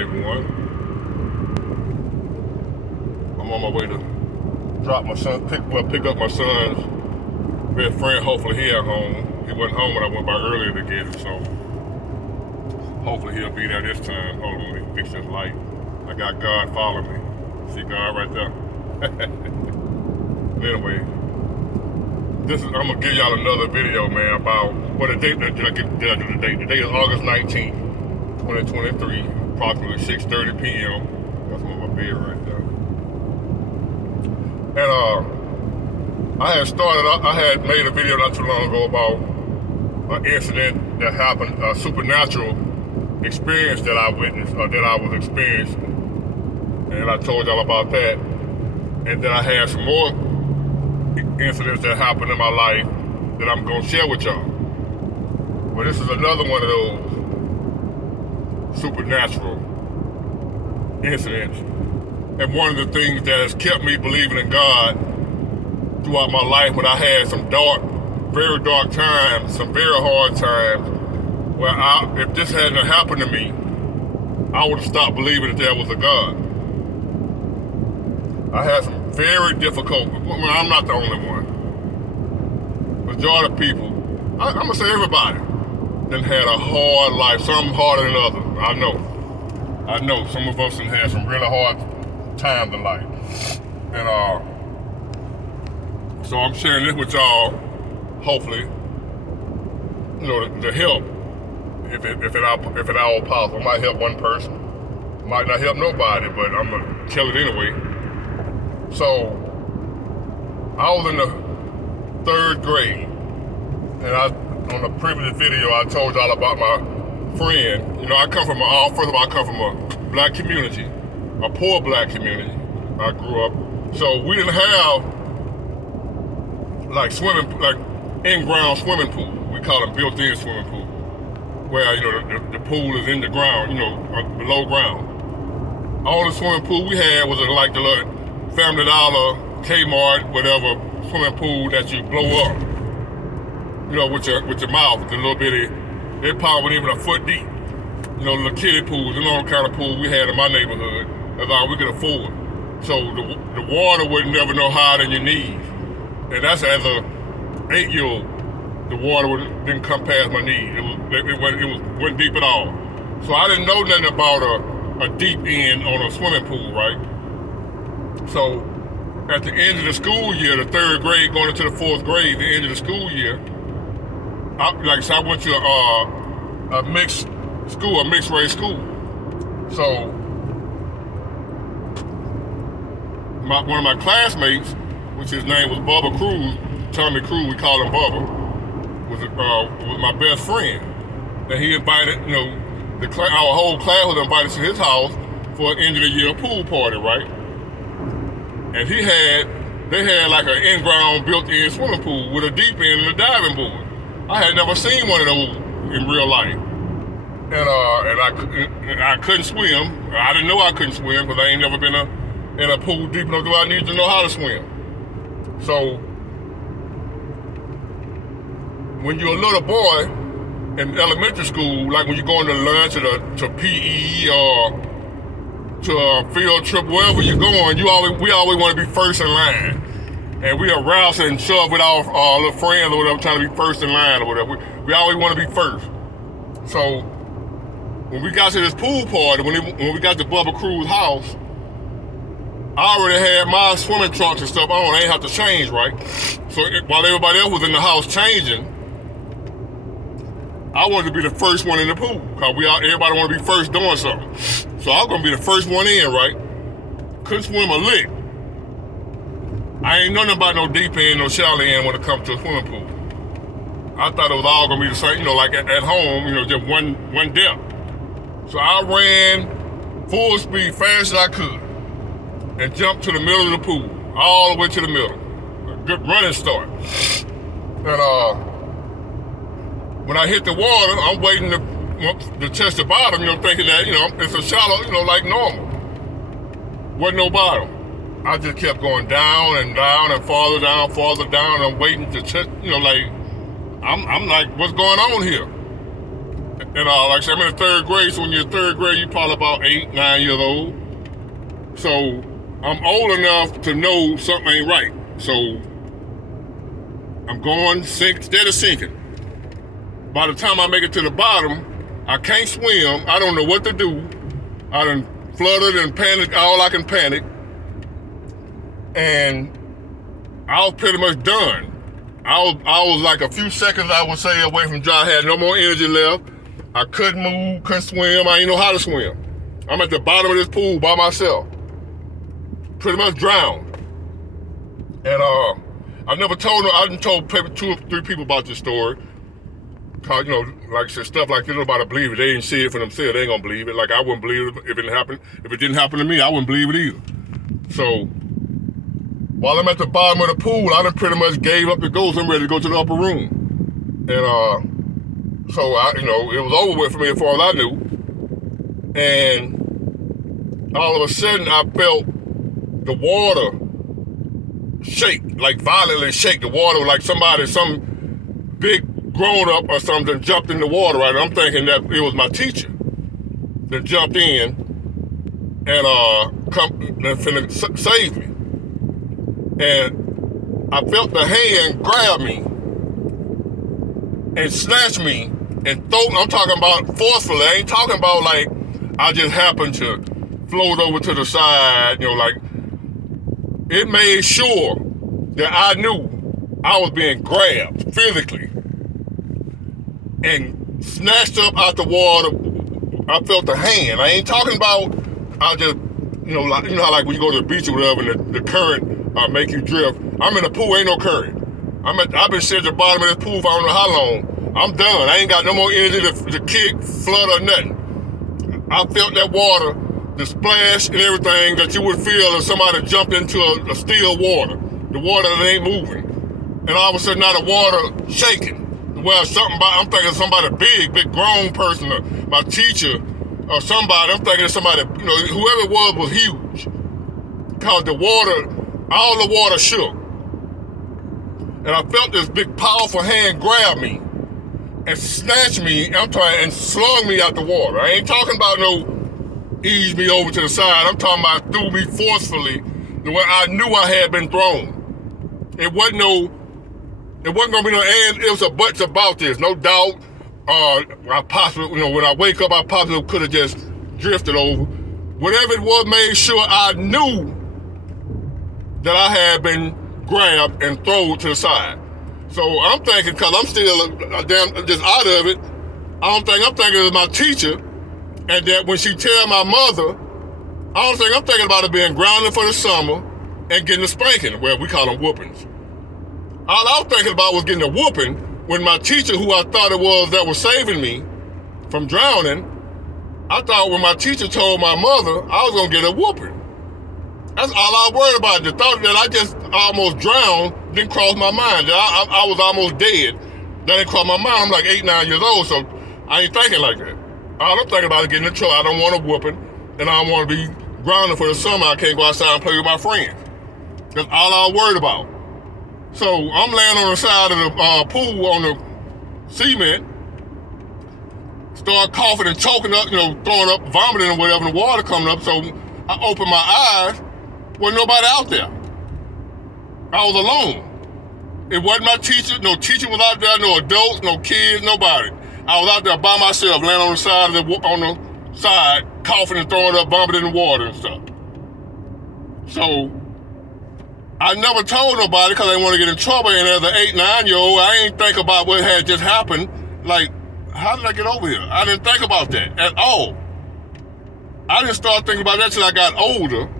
everyone. I'm on my way to drop my son, pick up my son's best friend. Hopefully he at home. He wasn't home when I went by earlier to get him, so hopefully he'll be there this time. Hold on, let me fix this light. I got God following me. See God right there? Anyway, I'm gonna give y'all another video, man, about what the date. Did I do the date? The date is August 19th, 2023, approximately 6:30 p.m. That's on my bed right there. And I had made a video not too long ago about an incident that happened, a supernatural experience that I witnessed, or that I was experiencing. And I told y'all about that. And then I had some more incidents that happened in my life that I'm gonna share with y'all. But this is another one of those supernatural incidents. And one of the things that has kept me believing in God throughout my life, when I had some very dark times, some very hard times, where if this hadn't happened to me, I would have stopped believing that there was a God. I had some very difficult, I'm not the only one. Majority of people, I'm gonna say everybody, then had a hard life, some harder than others. I know some of us have had some really hard times in life. And so I'm sharing this with y'all, hopefully, to help, if at all possible. It might help one person, might not help nobody, but I'm gonna tell it anyway. So, I was in the 3rd grade, and on the previous video, I told y'all about my friend. I come from a black community, a poor black community. I grew up, so we didn't have like in-ground swimming pool. We call them built-in swimming pool, where the pool is in the ground, below ground. All the swimming pool we had was like the little Family Dollar, Kmart, whatever swimming pool that you blow up, with your mouth, the little bitty. They probably wasn't even a foot deep. The kiddie pools, all kind of pools we had in my neighborhood. That's all we could afford. So the water would never know higher than your knees, and that's as a 8-year-old. The water didn't come past my knees. It wasn't deep at all. So I didn't know nothing about a deep end on a swimming pool, right? So at the end of the school year, the 3rd grade going into the 4th grade, the end of the school year, I went to a mixed race school. So one of my classmates, which his name was Bubba Cruz, Tommy Cruz, we call him Bubba, was my best friend. And he invited, our whole class was invited to his house for an end of the year pool party, right? And they had like an in-ground built-in swimming pool with a deep end and a diving board. I had never seen one of those in real life. And I couldn't swim. I didn't know I couldn't swim because I ain't never been in a pool deep enough that I needed to know how to swim. So when you're a little boy in elementary school, like when you're going to lunch or to PE or to a field trip, wherever you're going, we always want to be first in line. And we are rousing and shove with our little friends or whatever, trying to be first in line or whatever. We always want to be first. So when we got to this pool party, when we got to Bubba Cruz's house, I already had my swimming trunks and stuff on. I ain't have to change, right? So while everybody else was in the house changing, I wanted to be the first one in the pool, because everybody want to be first doing something. So I was going to be the first one in, right? Couldn't swim a lick. I ain't know nothing about no deep end, no shallow end when it comes to a swimming pool. I thought it was all going to be the same, like at home, just one depth. So I ran full speed, fast as I could, and jumped to the middle of the pool, all the way to the middle. A good running start. And when I hit the water, I'm waiting to touch the bottom, thinking that, it's a shallow, like normal. Wasn't no bottom. I just kept going down and down and farther down, I'm waiting to touch, I'm like, what's going on here? And And like I said, I'm in the third grade, so when you're in third grade, you're probably about 8, 9 years old. So I'm old enough to know something ain't right. So I'm going instead of sinking. By the time I make it to the bottom, I can't swim. I don't know what to do. I done flooded and panicked all I can panic. And I was pretty much done. I was like a few seconds, I would say, away from dry. I had no more energy left. I couldn't move, couldn't swim. I didn't know how to swim. I'm at the bottom of this pool by myself. Pretty much drowned. And I never told them. I done told 2 or 3 people about this story. Cause, you know, like I said, stuff like this, nobody believe it. They didn't see it for themselves. They ain't gonna believe it. Like I wouldn't believe it if it didn't happen. If it didn't happen to me, I wouldn't believe it either. So while I'm at the bottom of the pool, I done pretty much gave up the ghost. I'm ready to go to the upper room. And so it was over with for me as far as I knew. And all of a sudden I felt the water shake, like violently shake. The water like some big grown-up or something jumped in the water, right? And I'm thinking that it was my teacher that jumped in and finna save me. And I felt the hand grab me and snatch me and throw. I'm talking about forcefully. I ain't talking about like I just happened to float over to the side, like it made sure that I knew I was being grabbed physically and snatched up out the water. I felt the hand. I ain't talking about I just, like when you go to the beach or whatever and the current make you drift. I'm in the pool, ain't no current. I've been sitting at the bottom of this pool for I don't know how long. I'm done. I ain't got no more energy to kick, flood, or nothing. I felt that water, the splash and everything that you would feel if somebody jumped into a still water. The water that ain't moving. And all of a sudden now the water shaking. Well, I'm thinking somebody big grown person, or my teacher, or somebody. I'm thinking somebody, whoever it was huge. Because all the water shook. And I felt this big powerful hand grab me and snatch me, and slung me out the water. I ain't talking about no ease me over to the side. I'm talking about threw me forcefully the way I knew I had been thrown. It wasn't gonna be no ifs or buts about this, no doubt. I possibly, when I wake up, I possibly could have just drifted over. Whatever it was, made sure I knew that I had been grabbed and thrown to the side. So I'm thinking, cause I'm still just out of it, I'm thinking it was my teacher, and that when she tell my mother, I'm thinking about it being grounded for the summer and getting a spanking. Well, we call them whoopings. All I was thinking about was getting a whooping when my teacher, who I thought it was that was saving me from drowning, I thought when my teacher told my mother I was gonna get a whooping. That's all I worried about. The thought that I just almost drowned didn't cross my mind. That I was almost dead. That didn't cross my mind. I'm like 8, 9 years old, so I ain't thinking like that. All I'm thinking about is getting in trouble. I don't want a whooping, and I don't want to be grounded for the summer. I can't go outside and play with my friends. That's all I was worried about. So I'm laying on the side of the pool on the cement, start coughing and choking up, throwing up, vomiting or whatever, and the water coming up. So I opened my eyes, wasn't nobody out there. I was alone. It wasn't my teacher, no teacher was out there, no adults, no kids, nobody. I was out there by myself, laying on the side, coughing and throwing up, vomiting in the water and stuff. So I never told nobody because I didn't want to get in trouble. And as an 8, 9-year-old, I ain't think about what had just happened. Like, how did I get over here? I didn't think about that at all. I didn't start thinking about that till I got older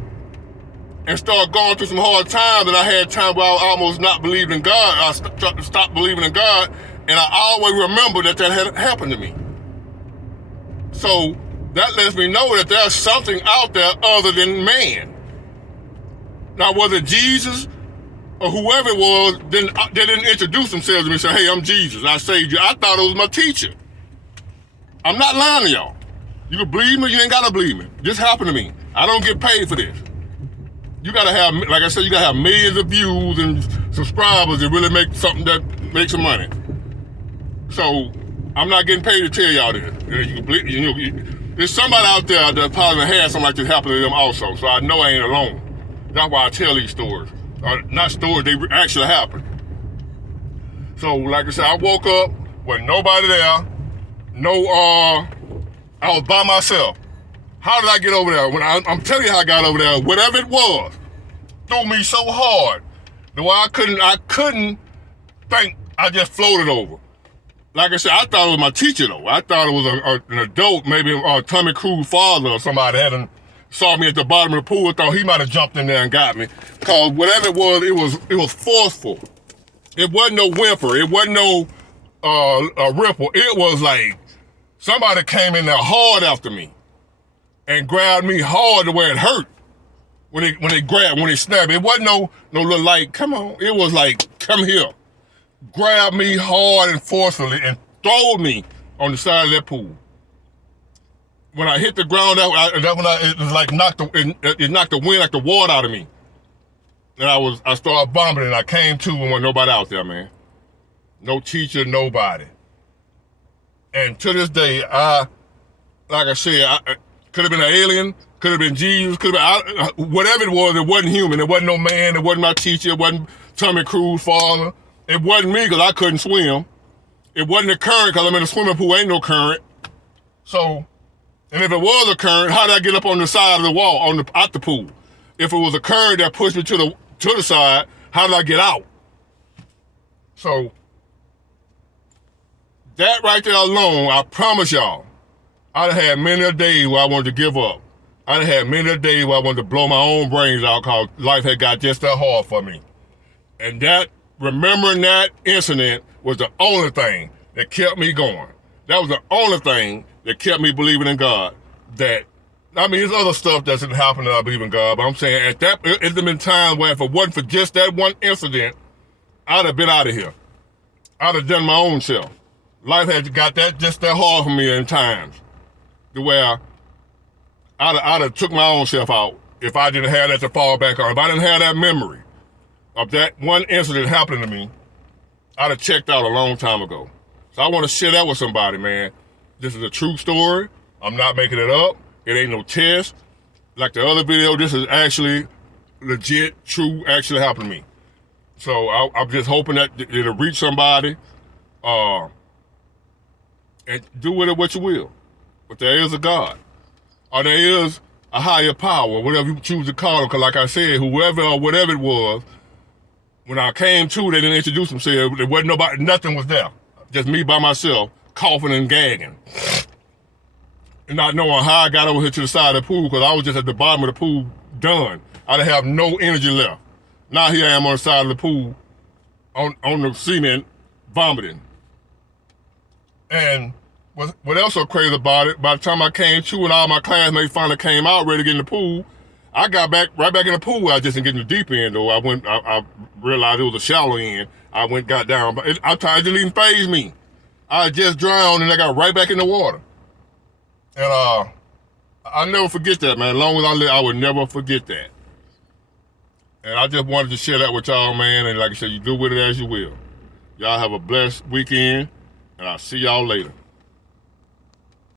and started going through some hard times. And I had times where I almost not believed in God. I stopped believing in God. And I always remember that had happened to me. So that lets me know that there's something out there other than man. Now, whether Jesus or whoever it was, they didn't introduce themselves to me and say, hey, I'm Jesus, I saved you. I thought it was my teacher. I'm not lying to y'all. You can believe me, you ain't gotta believe me. This happened to me. I don't get paid for this. You gotta have, like I said, you gotta have millions of views and subscribers to really make something that makes some money. So I'm not getting paid to tell y'all this. There's somebody out there that probably had something like this happen to them also. So I know I ain't alone. That's why I tell these stories. Not stories, they actually happened. So like I said, I woke up with nobody there. I was by myself. How did I get over there? When I'm telling you how I got over there. Whatever it was, threw me so hard. The way I couldn't think. I just floated over. Like I said, I thought it was my teacher though. I thought it was an adult, maybe Tommy Cruise's father or somebody saw me at the bottom of the pool. Thought he might have jumped in there and got me. Cause whatever it was forceful. It wasn't no whimper. It wasn't no ripple. It was like somebody came in there hard after me and grabbed me hard the way it hurt. When they snapped. It wasn't no little like, come on. It was like, come here. Grabbed me hard and forcefully and threw me on the side of that pool. When I hit the ground, it was like knocked the wind, like the water out of me. And I started vomiting and I came to when there was nobody out there, man. No teacher, nobody. And to this day, like I said, could have been an alien, could have been Jesus, could have been, whatever it wasn't human. It wasn't no man, it wasn't my teacher, it wasn't Tommy Cruise's father. It wasn't me because I couldn't swim. It wasn't a current because I'm in a swimming pool, ain't no current. So, and if it was a current, how did I get up on the side of the wall, out the pool? If it was a current that pushed me to the side, how did I get out? So, that right there alone, I promise y'all, I'd have had many a day where I wanted to give up. I'd have had many a day where I wanted to blow my own brains out because life had got just that hard for me. And remembering that incident was the only thing that kept me going. That was the only thing that kept me believing in God. There's other stuff that didn't happen that I believe in God, but I'm saying it's been times where if it wasn't for just that one incident, I'd have been out of here. I'd have done my own self. Life had got just that hard for me in times. The way I'd have took my own self out if I didn't have that to fall back on. If I didn't have that memory of that one incident happening to me, I'd have checked out a long time ago. So I want to share that with somebody, man. This is a true story. I'm not making it up. It ain't no test. Like the other video, this is actually legit, true, actually happened to me. So I'm just hoping that it'll reach somebody and do with it what you will. But there is a God. Or there is a higher power, whatever you choose to call it. Because like I said, whoever or whatever it was, when I came to, they didn't introduce themselves. There wasn't nobody, nothing was there. Just me by myself, coughing and gagging. And not knowing how I got over here to the side of the pool, because I was just at the bottom of the pool, done. I didn't have no energy left. Now here I am on the side of the pool, on the cement, vomiting. And what else so crazy about it, by the time I came to and all my classmates finally came out ready to get in the pool, I got right back in the pool. I just didn't get in the deep end though. I realized it was a shallow end. Got down, but it didn't even faze me. I just drowned and I got right back in the water. And I'll never forget that, man. As long as I live, I would never forget that. And I just wanted to share that with y'all, man. And like I said, you do with it as you will. Y'all have a blessed weekend, and I'll see y'all later.